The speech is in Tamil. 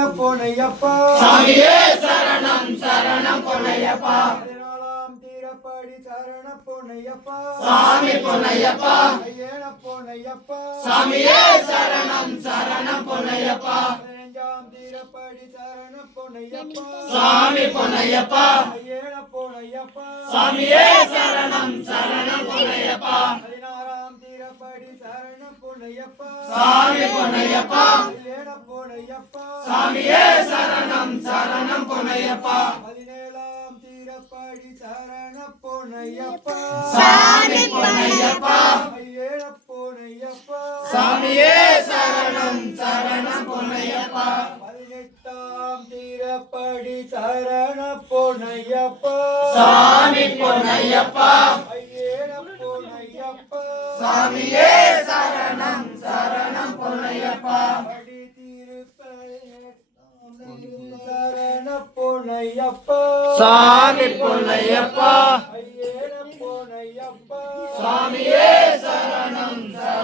ஐயேன பொன்னையப்பா சாமியே சரணம் சரணம் பொன்னையப்பா 14ஆம் திருப்படி சரண பொன்னையப்பா சாமி பொன்னையப்பா ஐயேன பொன்னையப்பா சாமியே சரணம் சரணம் பொன்னையப்பா 15ஆம் திருப்படி சரண பொன்னையப்பா சாமி பொன்னையப்பா ஐயேன பொன்னையப்பா சாமியே சரணம் சரணம் பொன்னையப்பா 16ஆம் திருப்படி சரண பொன்னையப்பா சாமி பொன்னையப்பா ஐயேன பொன்னையப்பா சாமியே சரணம் சரணம் பொன்னையப்பா 17ஆம் திருப்படி சரண பொன்னையப்பா சாமி பொன்னையப்பா ஐயேன பொன்னையப்பா சாமியே சரணம் சரணம் பொன்னையப்பா 18ஆம் திருப்படி சரண பொன்னையப்பா சாமி பொன்னையப்பா ஐயேன பொன்னையப்பா சாமியே சரணம் சரணம் பொன்னையப்பா படி திருப்பதி சரண பொன்னையப்பா சாமி பொன்னையப்பா ஐயேன பொன்னையப்பா சாமியே சரணம் சரணம்